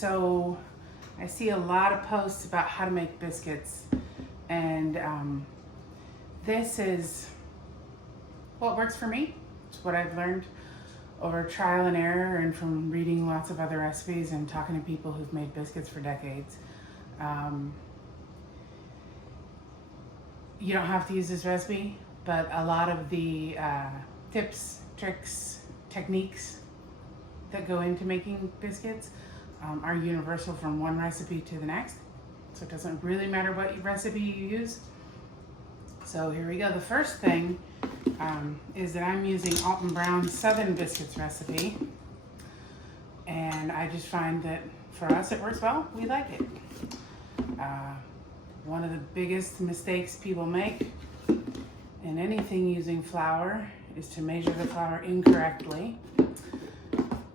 So I see a lot of posts about how to make biscuits, and this is what works for me. It's what I've learned over trial and error and from reading lots of other recipes and talking to people who've made biscuits for decades. You don't have to use this recipe, but a lot of the tips, tricks, techniques that go into making biscuits are universal from one recipe to the next. So it doesn't really matter what recipe you use. So here we go. The first thing is that I'm using Alton Brown's Southern Biscuits recipe. And I just find that for us it works well. We like it. One of the biggest mistakes people make in anything using flour is to measure the flour incorrectly.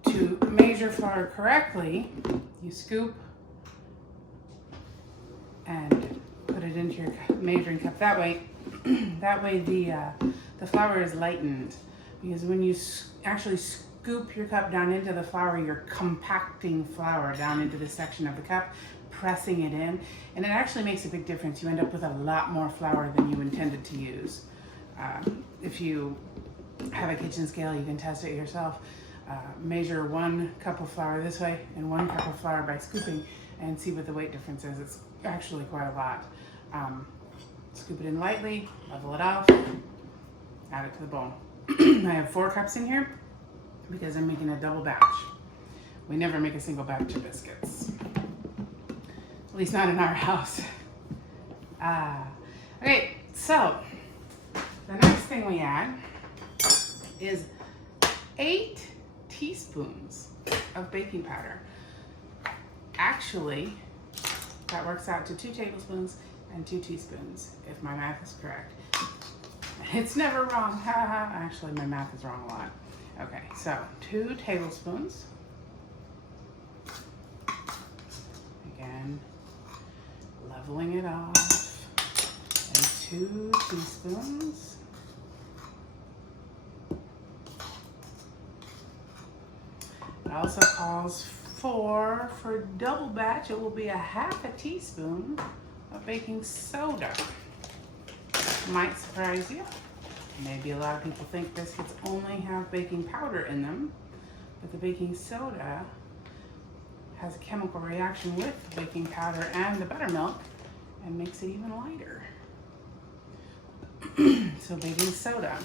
To measure flour correctly, you scoop and put it into your measuring cup. That way the flour is lightened, because when you actually scoop your cup down into the flour, you're compacting flour down into the section of the cup, pressing it in, and it actually makes a big difference. You end up with a lot more flour than you intended to use. If you have a kitchen scale, you can test it yourself. Measure 1 cup of flour this way and 1 cup of flour by scooping and see what the weight difference is. It's actually quite a lot. Scoop it in lightly, level it off, add it to the bowl. I have 4 cups in here because I'm making a double batch. We never make a single batch of biscuits. At least not in our house. Okay, so the next thing we add is 8 teaspoons of baking powder. Actually, that works out to 2 tablespoons and 2 teaspoons, if my math is correct. It's never wrong. Actually, my math is wrong a lot. Okay, so 2 tablespoons. Again, leveling it off. And 2 teaspoons. It also calls for double batch, it will be 1/2 teaspoon of baking soda. Might surprise you. Maybe a lot of people think biscuits only have baking powder in them, but the baking soda has a chemical reaction with the baking powder and the buttermilk and makes it even lighter. So baking soda.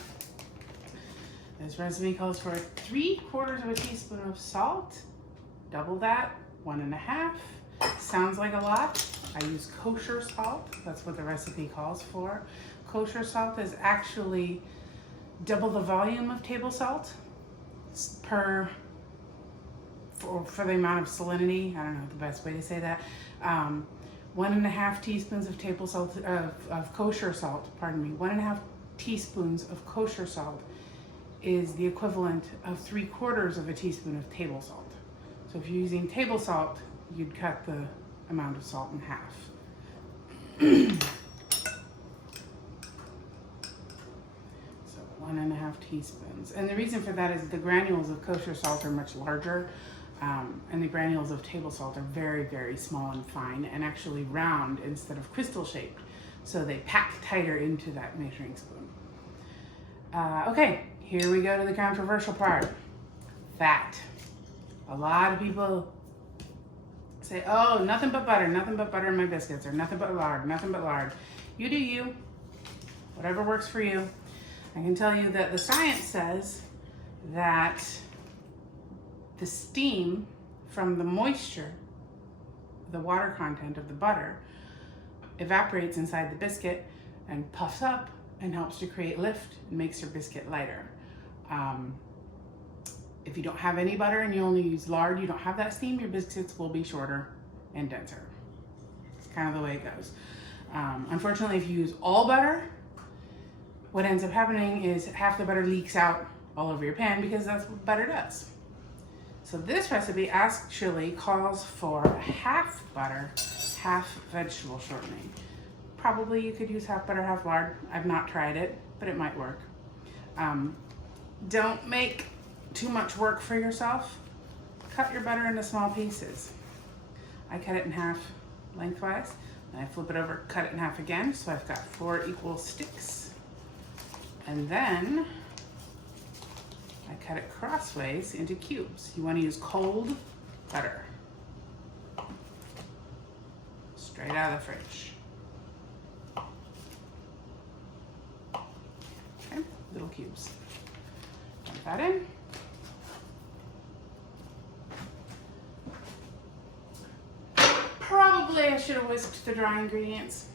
This recipe calls for 3/4 of a teaspoon of salt. Double that, 1.5. Sounds like a lot. I use kosher salt. That's what the recipe calls for. Kosher salt is actually double the volume of table salt for the amount of salinity. I don't know the best way to say that. 1.5 teaspoons of table salt of kosher salt. Pardon me. 1.5 teaspoons of kosher salt is the equivalent of 3/4 of a teaspoon of table salt. So if you're using table salt, you'd cut the amount of salt in half. So 1.5 teaspoons. And the reason for that is the granules of kosher salt are much larger, and the granules of table salt are very, very small and fine, and actually round instead of crystal shaped. So they pack tighter into that measuring spoon. Okay, here we go to the controversial part. Fat. A lot of people say, oh, nothing but butter in my biscuits, or nothing but lard. You do you, whatever works for you. I can tell you that the science says that the steam from the moisture, the water content of the butter, evaporates inside the biscuit and puffs up and helps to create lift and makes your biscuit lighter. If you don't have any butter and you only use lard, you don't have that steam, your biscuits will be shorter and denser. It's kind of the way it goes. Unfortunately, if you use all butter, what ends up happening is half the butter leaks out all over your pan, because that's what butter does. So this recipe actually calls for 1/2 butter, 1/2 vegetable shortening. Probably you could use 1/2 butter, 1/2 lard. I've not tried it, but it might work. Don't make too much work for yourself. Cut your butter into small pieces. I cut it in half lengthwise, and I flip it over, cut it in half again, so I've got 4 equal sticks. And then I cut it crossways into cubes. You want to use cold butter, straight out of the fridge. Okay, little cubes. Dump that in. Probably I should have whisked the dry ingredients.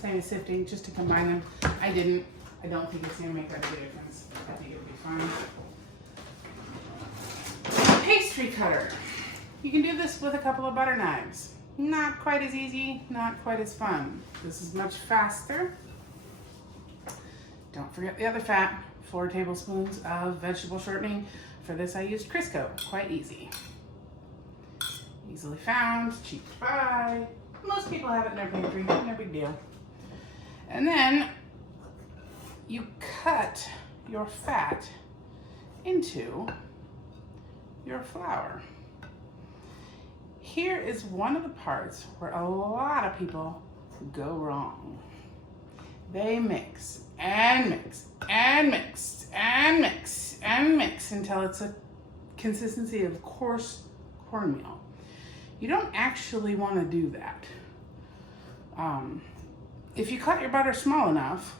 Same as sifting, just to combine them. I didn't. I don't think it's gonna make that big difference. I think it'll be fine. Pastry cutter. You can do this with a couple of butter knives. Not quite as easy, not quite as fun. This is much faster. Don't forget the other fat. 4 tablespoons of vegetable shortening. For this I used Crisco, quite easy. Easily found, cheap to buy. Most people have it in their pantry, no big deal. And then you cut your fat into your flour. Here is one of the parts where a lot of people go wrong. They mix and mix and mix and mix and mix until it's a consistency of coarse cornmeal. You don't actually want to do that. If you cut your butter small enough,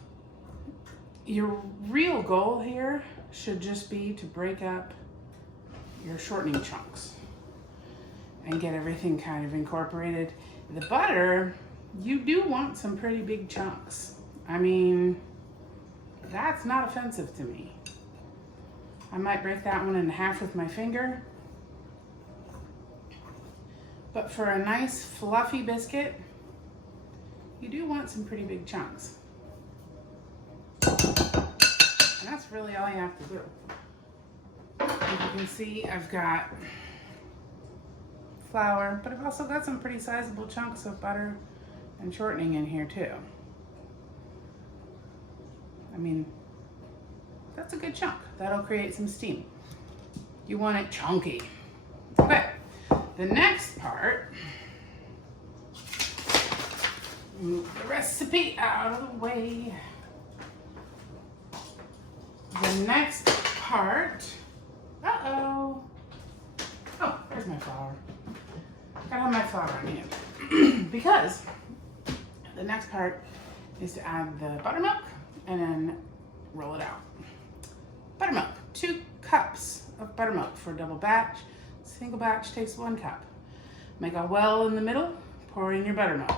your real goal here should just be to break up your shortening chunks and get everything kind of incorporated. The butter, you do want some pretty big chunks. I mean, that's not offensive to me. I might break that one in half with my finger. But for a nice fluffy biscuit, you do want some pretty big chunks. And that's really all you have to do. As you can see, I've got flour, but I've also got some pretty sizable chunks of butter and shortening in here too. I mean, that's a good chunk. That'll create some steam. You want it chunky. Okay. The next part, move the recipe out of the way. The next part, oh, there's my flour. Gotta have my flour on hand. Because the next part is to add the buttermilk and then roll it out. Buttermilk, 2 cups of buttermilk for a double batch. Single batch takes 1 cup. Make a well in the middle, pour in your buttermilk.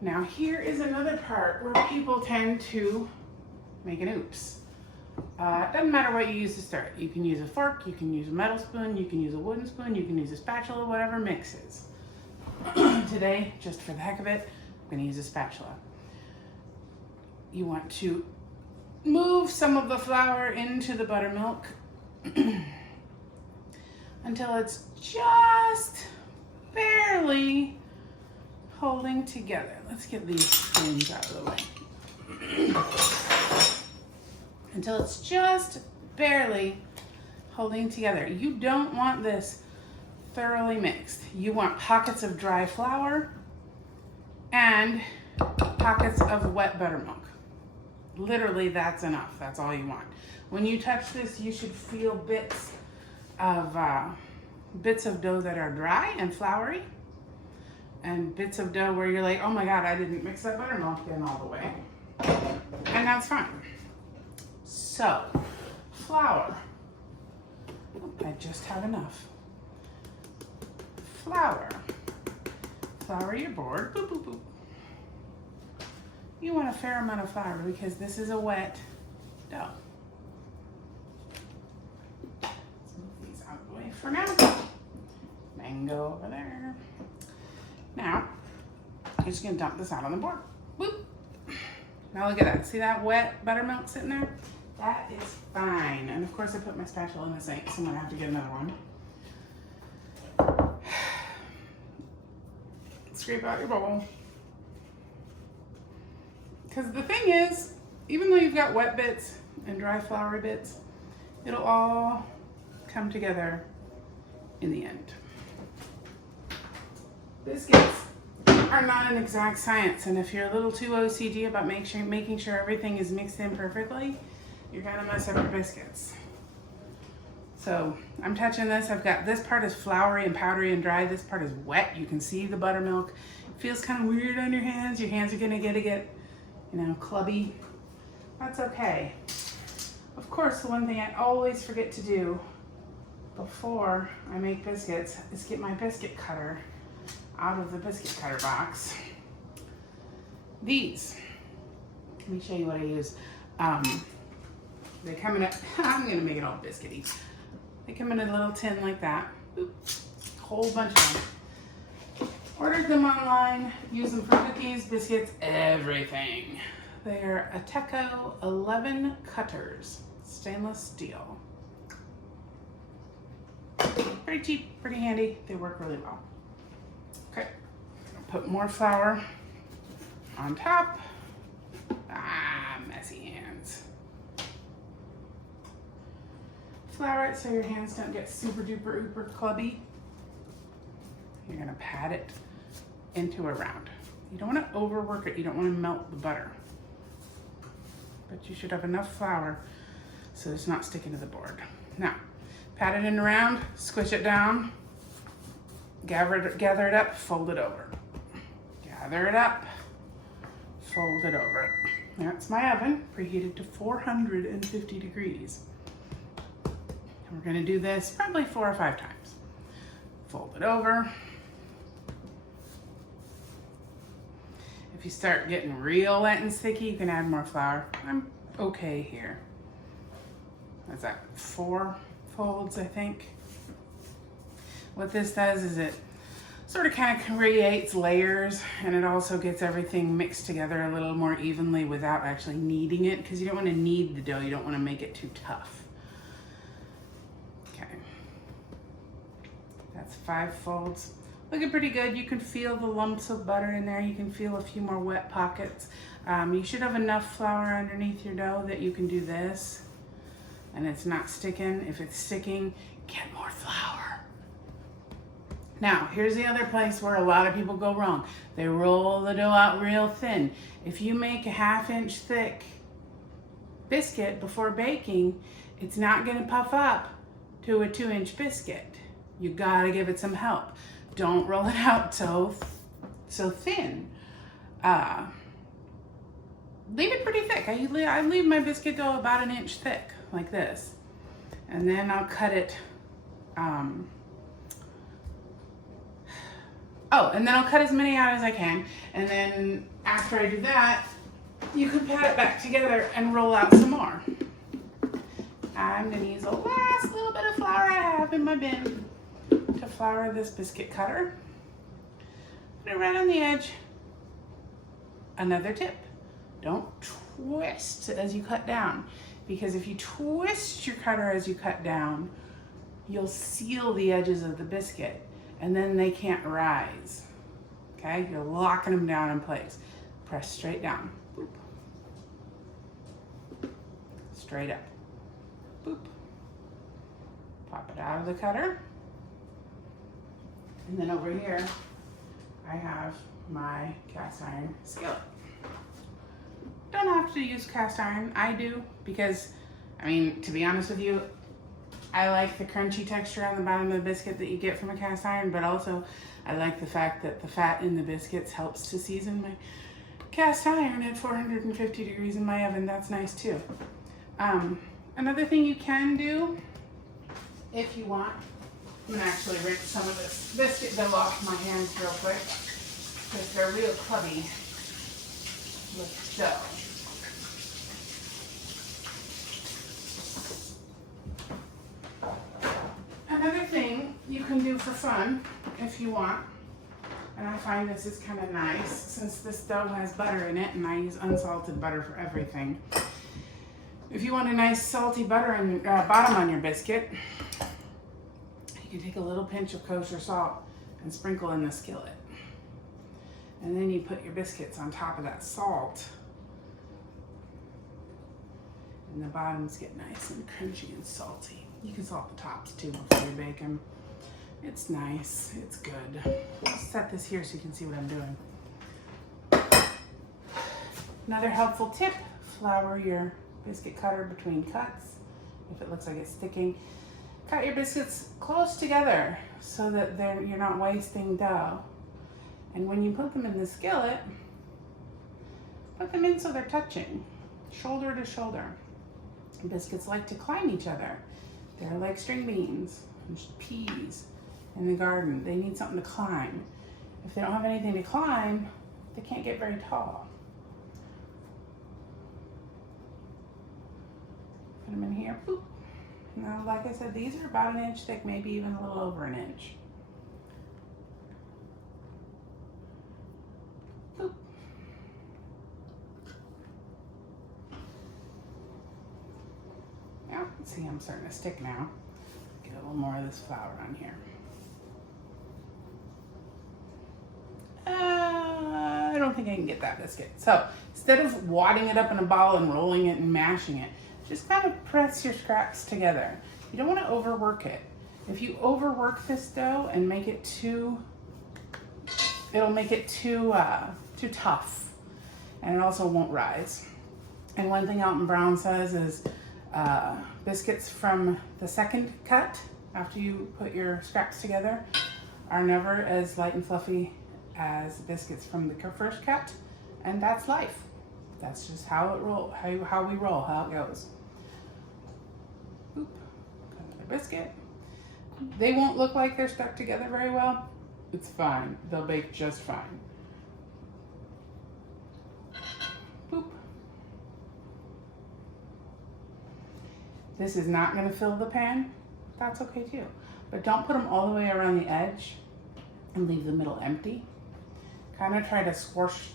Now here is another part where people tend to make an oops. Doesn't matter what you use to start. You can use a fork, you can use a metal spoon, you can use a wooden spoon, you can use a spatula, whatever mixes. Today, just for the heck of it, I'm gonna use a spatula. You want to move some of the flour into the buttermilk until it's just barely holding together. Let's get these spoons out of the way. Until it's just barely holding together. You don't want this thoroughly mixed. You want pockets of dry flour and pockets of wet buttermilk. Literally, that's enough. That's all you want. When you touch this, you should feel bits of dough that are dry and floury, and bits of dough where you're like, oh my God, I didn't mix that buttermilk in all the way. And that's fine. So, flour. I just have enough. Flour. Flour your board. Boop, boop, boop. You want a fair amount of flour because this is a wet dough. Let's move these out of the way for now. Mango over there. Now, I'm just gonna dump this out on the board. Boop. Now look at that. See that wet buttermilk sitting there? That is fine. And of course I put my spatula in the sink, so I'm gonna have to get another one. Scrape out your bowl. Because the thing is, even though you've got wet bits and dry floury bits, it'll all come together in the end. Biscuits are not an exact science, and if you're a little too OCD about making sure everything is mixed in perfectly, you're gonna mess up your biscuits. So I'm touching this. I've got this part is floury and powdery and dry. This part is wet. You can see the buttermilk. It feels kind of weird on your hands. Your hands are gonna get, you know, clubby. That's okay. Of course, the one thing I always forget to do before I make biscuits is get my biscuit cutter out of the biscuit cutter box. These, let me show you what I use. They come in a, I'm gonna make it all biscuity. They come in a little tin like that. Oop, whole bunch of them. Ordered them online, use them for cookies, biscuits, everything. They are Ateco 11 cutters, stainless steel. Pretty cheap, pretty handy. They work really well. Okay, put more flour on top. Messy hands. Flour it so your hands don't get super duper uber clubby. You're gonna pat it into a round. You don't wanna overwork it. You don't wanna melt the butter. But you should have enough flour so it's not sticking to the board. Now, pat it in a round, squish it down, gather it up, fold it over. Gather it up, fold it over. That's my oven, preheated to 450 degrees. And we're gonna do this probably 4 or 5 times. Fold it over. If you start getting real wet and sticky, you can add more flour. I'm okay here. What's that, 4 folds, I think? What this does is it sort of kind of creates layers, and it also gets everything mixed together a little more evenly without actually kneading it, because you don't want to knead the dough. You don't want to make it too tough. Okay. That's 5 folds. Looking pretty good. You can feel the lumps of butter in there. You can feel a few more wet pockets. You should have enough flour underneath your dough that you can do this and it's not sticking. If it's sticking, get more flour. Now, here's the other place where a lot of people go wrong. They roll the dough out real thin. If you make a 1/2 inch thick biscuit before baking, it's not gonna puff up to a 2-inch biscuit. You gotta give it some help. Don't roll it out so thin. Leave it pretty thick. I leave my biscuit dough about 1 inch thick, like this. And then I'll cut it, and then I'll cut as many out as I can. And then after I do that, you can pat it back together and roll out some more. I'm gonna use the last little bit of flour I have in my bin to flour this biscuit cutter. Put it right on the edge. Another tip, don't twist as you cut down, because if you twist your cutter as you cut down, you'll seal the edges of the biscuit and then they can't rise. Okay, you're locking them down in place. Press straight down, boop. Straight up, boop. Pop it out of the cutter. And then over here, I have my cast iron skillet. Don't have to use cast iron. I do because, I mean, to be honest with you, I like the crunchy texture on the bottom of the biscuit that you get from a cast iron, but also I like the fact that the fat in the biscuits helps to season my cast iron at 450 degrees in my oven. That's nice too. Another thing you can do, if you want, I'm gonna actually rinse some of this biscuit dough off my hands real quick because they're real clubby with dough. Another thing you can do for fun, if you want, and I find this is kind of nice since this dough has butter in it and I use unsalted butter for everything. If you want a nice salty butter and bottom on your biscuit, you can take a little pinch of kosher salt and sprinkle in the skillet. And then you put your biscuits on top of that salt. And the bottoms get nice and crunchy and salty. You can salt the tops too before you bake them. It's nice, it's good. I'll set this here so you can see what I'm doing. Another helpful tip, flour your biscuit cutter between cuts. If it looks like it's sticking, cut your biscuits close together so that you're not wasting dough. And when you put them in the skillet, put them in so they're touching, shoulder to shoulder. Biscuits like to climb each other. They're like string beans and peas in the garden. They need something to climb. If they don't have anything to climb, they can't get very tall. Put them in here, boop. Now, like I said, these are about 1 inch thick, maybe even a little over 1 inch. Boop. Yeah, see, I'm starting to stick now. Get a little more of this flour on here. I don't think I can get that biscuit. So instead of wadding it up in a ball and rolling it and mashing it, just kind of press your scraps together. You don't want to overwork it. If you overwork this dough and make it it'll make it too tough, and it also won't rise. And one thing Alton Brown says is biscuits from the second cut, after you put your scraps together, are never as light and fluffy as biscuits from the first cut, and that's life. That's just how it roll, how we roll, how it goes. Oop, another biscuit. They won't look like they're stuck together very well. It's fine. They'll bake just fine. Boop. This is not going to fill the pan. That's okay too. But don't put them all the way around the edge and leave the middle empty. Kind of try to squish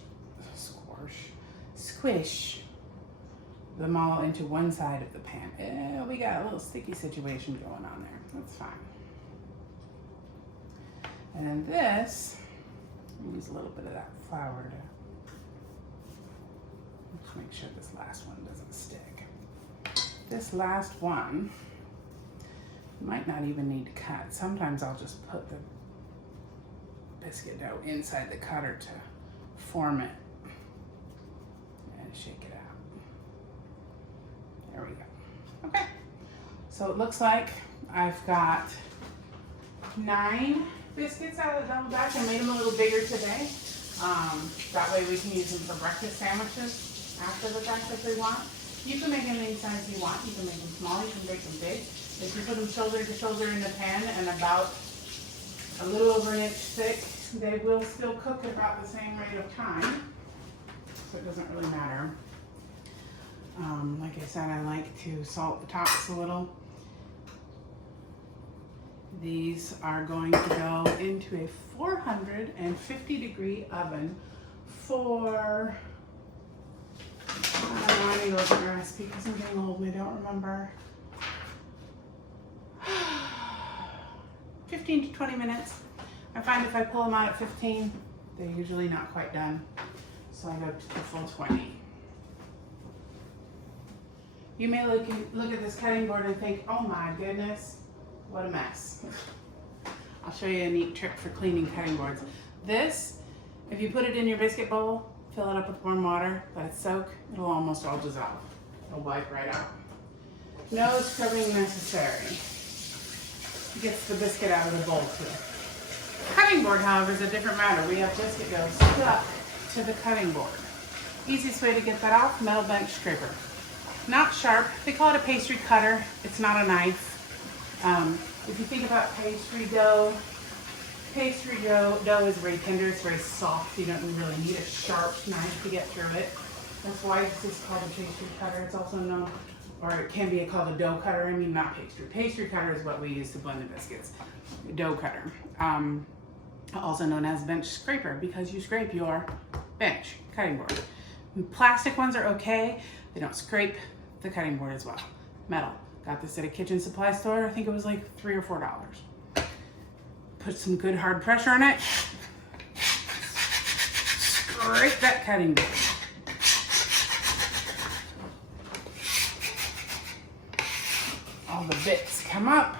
them all into one side of the pan. We got a little sticky situation going on there. That's fine. And then this, use a little bit of that flour to just make sure this last one doesn't stick. This last one, you might not even need to cut. Sometimes I'll just put the biscuit dough inside the cutter to form it and shake it out. There we go. Okay, so it looks like I've got 9 biscuits out of the double batch. I made them a little bigger today. That way we can use them for breakfast sandwiches after the fact if we want. You can make them any size you want. You can make them small, you can make them big. If you put them shoulder to shoulder in the pan and about a little over 1 inch thick, they will still cook at about the same rate of time. So it doesn't really matter. Like I said, I like to salt the tops a little. These are going to go into a 450 degree oven for, I don't know, I need to look at the recipe because I'm getting old and I don't remember. 15 to 20 minutes. I find if I pull them out at 15, they're usually not quite done. So I go to the full 20. You may look at this cutting board and think, oh my goodness, what a mess. I'll show you a neat trick for cleaning cutting boards. This, if you put it in your biscuit bowl, fill it up with warm water, let it soak, it'll almost all dissolve. It'll wipe right out. No scrubbing necessary. Gets the biscuit out of the bowl too. Cutting board, however, is a different matter. We have biscuit dough stuck to the cutting board. Easiest way to get that off, metal bench scraper. Not sharp. They call it a pastry cutter. It's not a knife. If you think about pastry dough is very tender. It's very soft. You don't really need a sharp knife to get through it. That's why this is called a pastry cutter. It's also known, or it can be called a dough cutter. I mean, not pastry. Pastry cutter is what we use to blend the biscuits. Dough cutter. Also known as bench scraper because you scrape your bench cutting board. Plastic ones are okay. They don't scrape the cutting board as well. Metal. Got this at a kitchen supply store. I think it was like $3 or $4. Put some good hard pressure on it. Scrape that cutting board. All the bits come up.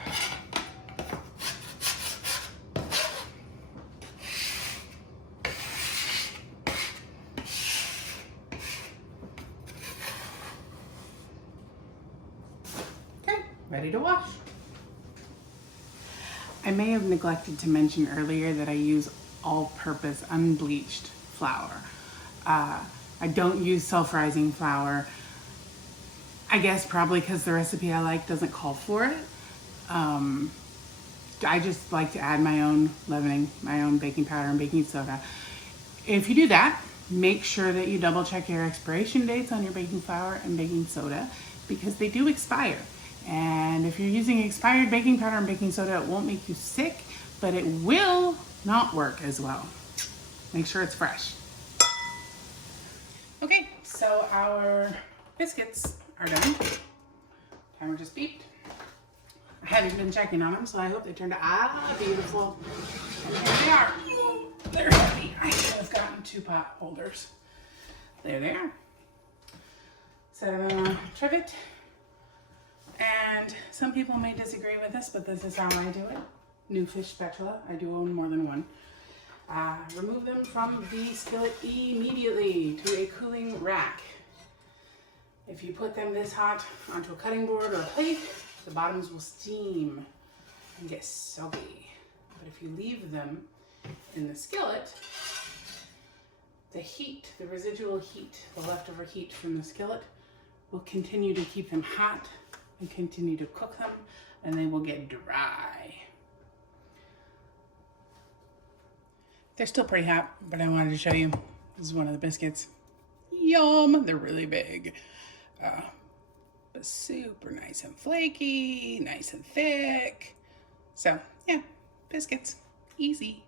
ready to wash. I may have neglected to mention earlier that I use all-purpose unbleached flour. I don't use self-rising flour. I guess probably because the recipe I like doesn't call for it. I just like to add my own leavening, my own baking powder and baking soda. If you do that, make sure that you double check your expiration dates on your baking flour and baking soda because they do expire. And if you're using expired baking powder and baking soda, it won't make you sick, but it will not work as well. Make sure it's fresh. Okay, so our biscuits are done. Timer just beeped. I haven't been checking on them, so I hope they turned out beautiful. And there they are. They're heavy. I should have gotten 2 pot holders. There they are. Set them on a trivet. And some people may disagree with this, but this is how I do it. New fish spatula. I do own more than one. Remove them from the skillet immediately to a cooling rack. If you put them this hot onto a cutting board or a plate, the bottoms will steam and get soggy. But if you leave them in the skillet, the heat, the residual heat, the leftover heat from the skillet will continue to keep them hot and continue to cook them, and they will get dry. They're still pretty hot, but I wanted to show you. This is one of the biscuits. Yum! They're really big. But super nice and flaky, nice and thick. So, yeah, biscuits. Easy.